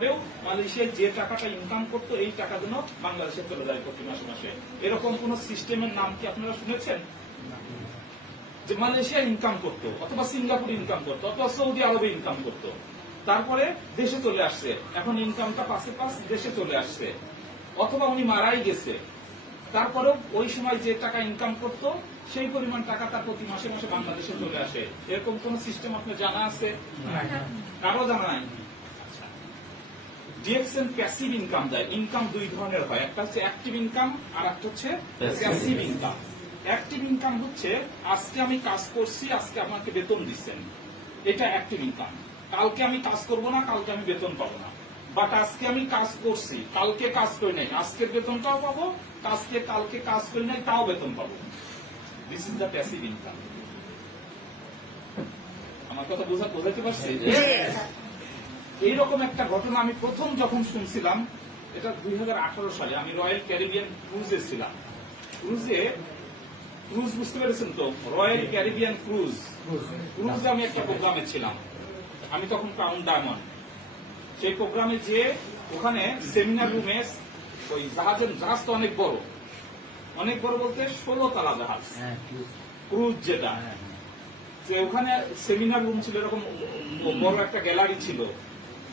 পরেও মালয়েশিয়ায় যে টাকাটা ইনকাম করতো এই টাকা যেন বাংলাদেশে চলে যায় প্রতি মাসে মাসে। এরকম কোন সিস্টেমের নাম কি আপনারা শুনেছেন? যে মালয়েশিয়া ইনকাম করতো অথবা সিঙ্গাপুর ইনকাম করতো অথবা সৌদি আরবে ইনকাম করতো, তারপরে দেশে চলে আসছে, এখন ইনকামটা পাশে পাশ দেশে চলে আসছে, অথবা উনি মারাই গেছে, তারপরেও ওই সময় যে টাকা ইনকাম করতো সেই পরিমাণ টাকা তার প্রতি মাসে মাসে বাংলাদেশে চলে আসে। এরকম কোন সিস্টেম আপনার জানা আছে? কারো জানা নাই? ডিএক্সএন প্যাসিভ ইনকাম দেয়। ইনকাম দুই ধরনের হয়, একটা হচ্ছে অ্যাক্টিভ ইনকাম আর একটা হচ্ছে প্যাসিভ ইনকাম। অ্যাক্টিভ ইনকাম হচ্ছে আজকে আমি কাজ করছি, আজকে আমাকে বেতন দিচ্ছেন, এটা অ্যাক্টিভ ইনকাম। কালকে আমি কাজ করব না, কালকে আমি বেতন পাবো না। বাট আজকে আমি কাজ করছি, কালকে কাজ করি নাই, আজকের বেতনটাও পাবো, কালকে কাজ করি নাই তাও বেতন পাবো। This is the passive income. আমার কথা বোঝাতে পারছি? এইরকম একটা ঘটনা আমি প্রথম যখন শুনছিলাম, এটা 2018 সালে, আমি রয়্যাল ক্যারিবিয়ান ক্রুজে ছিলাম। ক্রুজ বুঝতে পেরেছেন তো? রয়্যাল ক্যারিবিয়ান ক্রুজে আমি একটা প্রোগ্রামে ছিলাম, আমি তখন ক্রাউন ডায়মন্ড। সেই প্রোগ্রামে যে ওখানে সেমিনার রুমে, ওই জাহাজ তো অনেক বড় বলতে 16 তলা জাহাজ, ক্রুজ যেটা, ওখানে সেমিনার রুম ছিল, এরকম বড় একটা গ্যালারি ছিল।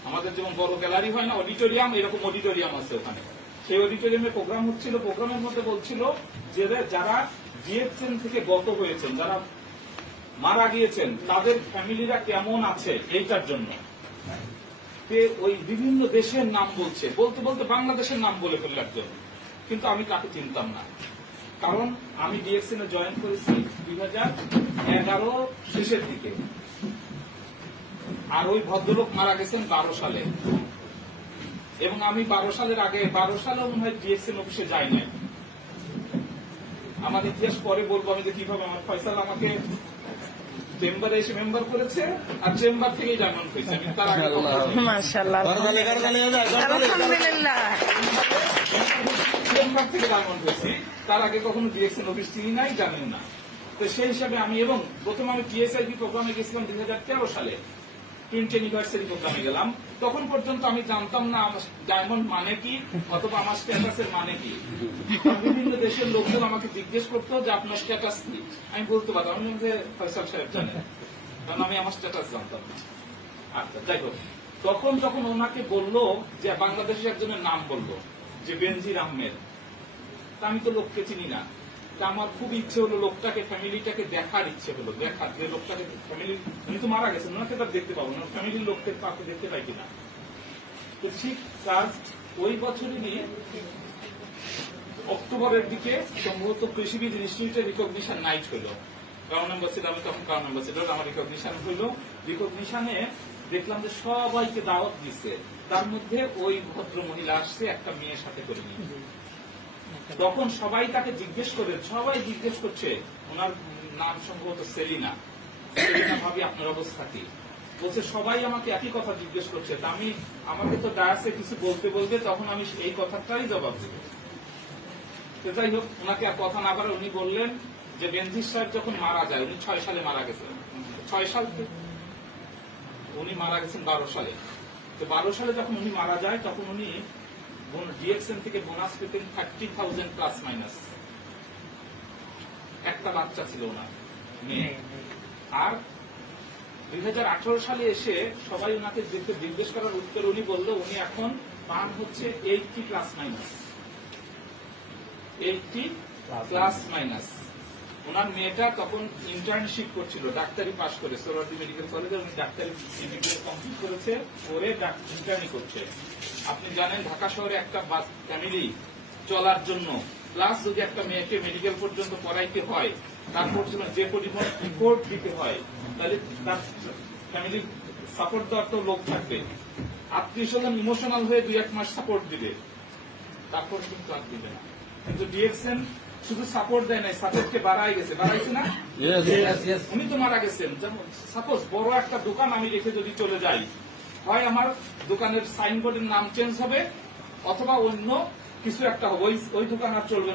আমাদের যেমন বড় গ্যালারি হয় না, অডিটোরিয়াম, এরকম অডিটোরিয়াম আছে ওখানে। সেই অডিটোরিয়ামে প্রোগ্রাম হচ্ছিল। প্রোগ্রামের মধ্যে বলছিল যে যারা ডিএক্সএন থেকে গত হয়েছেন, যারা মারা গিয়েছেন, তাদের ফ্যামিলিরা কেমন আছে এইটার জন্য ওই বিভিন্ন দেশের নাম বলতে বলতে বাংলাদেশের নাম বলে ফেলল একজন। কিন্তু আমি তাকে চিনতাম না, কারণ আমি ডিএক্সএন এ জয়েন করেছি 2011 শেষের দিকে, আর ওই ভদ্রলোক মারা গেছেন 12 সালে, এবং আমি 12 সালের আগে 12 সালে মনে হয় ডিএক্সএন অফিসে যাই নাই। আমার ইতিহাস পরে বলবো আমি যে কিভাবে আমার ফয়সাল আমাকে চেম্বারে এসে মেম্বার করেছে, আর চেম্বার থেকেই ডায়মন্ড হয়েছে। আমি তার আগে মাশাআল্লাহ, আলহামদুলিল্লাহ, চেম্বার থেকে ডায়মন্ড হয়েছি, তার আগে কখনো ডিএক্সএন অফিস চিনি নাই, জানেন না। তো সেই হিসাবে আমি, এবং প্রথম আমি টিএসআইপি প্রোগ্রামে গেছিলাম 2013 সালে, 20 অ্যানিভার্সারি প্রোগ্রামে গেলাম। তখন পর্যন্ত আমি জানতাম না আমার ডায়মন্ড মানে কি, অথবা আমার স্ট্যাটাসের মানে কি। বিভিন্ন দেশের লোকজন আমাকে জিজ্ঞেস করতো যে আপনার স্ট্যাটাস কি, আমি বলতে পারতাম, আমি যে ফয়সাল সাহেব জানেন, কারণ আমি আমার স্ট্যাটাস জানতাম না। আচ্ছা, যাই হোক, তখন যখন ওনাকে বললো যে বাংলাদেশের একজনের নাম বললো যে বেনজির আহমেদ, তা আমি তো লোককে চিনি না। তা আমার খুব ইচ্ছে হলো লোকটাকে, ফ্যামিলিটাকে দেখার ইচ্ছে হলো, দেখার যে লোকটাকে, ফ্যামিলি, উনি তো মারা গেছেন, ওনাকে তার দেখতে পাবো না, ফ্যামিলির লোককে কাউকে দেখতে পাই কিনা। তো ঠিক তার ওই বছরেরই অক্টোবরের দিকে সম্ভবত কৃষিবিদ ইনস্টিটিউটের রিকগনিশন নাইট হলো। ক্রাউন অ্যাম্বাসেডর, আমি তখন ক্রাউন অ্যাম্বাসেডর, আমার রিকগনিশন হইলো। রিকগনিশনে দেখলাম যে সবাইকে দাওয়াত দিচ্ছে, তার মধ্যে ওই ভদ্র মহিলা আসছে একটা মেয়ের সাথে করে নিয়ে। তখন সবাই তাকে সবাই জিজ্ঞেস করছে, ওনার নাম সম্ভবত সেলিনা ভাবি, আপনার অবস্থা কি? বলছে সবাই আমাকে একই কথা জিজ্ঞেস করছে। আমাকে তো ডায়াসে কিছু বলতে তখন আমি এই কথাটাই জবাব দেব। যাই হোক, ওনাকে আর কথা না পারে উনি বললেন যে বেনজির সাহেব যখন মারা যায়, উনি 6 সালে মারা গেছেন, 6 সাল, উনি মারা গেছেন 12 সালে। তো 12 সালে যখন উনি মারা যায়, তখন উনি ডিএক্সএন থেকে বোনাস পেতেন 30,000 প্লাস মাইনাস। একটা বাচ্চা ছিল ওনার মেয়ে। আর 2018 সালে এসে সবাই ওনাকে জিজ্ঞেস করার উত্তর উনি বললো উনি এখন পান হচ্ছে 80 প্লাস মাইনাস, 80 প্লাস মাইনাস। ওনার মেয়েটা তখন ইন্টার্নশিপ করছিল, ডাক্তারি পাস করে সোহরাওয়ার্দী মেডিকেল কলেজে, উনি ডাক্তারি কমপ্লিট করেছে, করে ইন্টার্নি করছে। আপনি জানেন ঢাকা শহরে একটা ফ্যামিলি চলার জন্য, প্লাস যদি একটা মেয়েকে মেডিকেল পর্যন্ত পড়াইতে হয়, তারপর যে পরিমাণ রিপোর্ট দিতে হয়, তাহলে তার ফ্যামিলি সাপোর্ট দেওয়ার তো লোক থাকবে। আত্মীয় স্বজন ইমোশনাল হয়ে 2-1 মাস সাপোর্ট দিবে, তারপর কিন্তু আর দিবে না। কিন্তু ডিএক্সএন শুধু সাপোর্ট দেয় নাই, সাপোর্টকে বাড়াইছে না? উনি তো মারা গেছেন। যেমন সাপোজ বড় একটা দোকান আমি রেখে যদি চলে যাই, হয় আমার দোকানের সাইনবোর্ডের নাম চেঞ্জ হবে, অথবা অন্য কিছু একটা হবে, ওই দোকান আর চলবে না।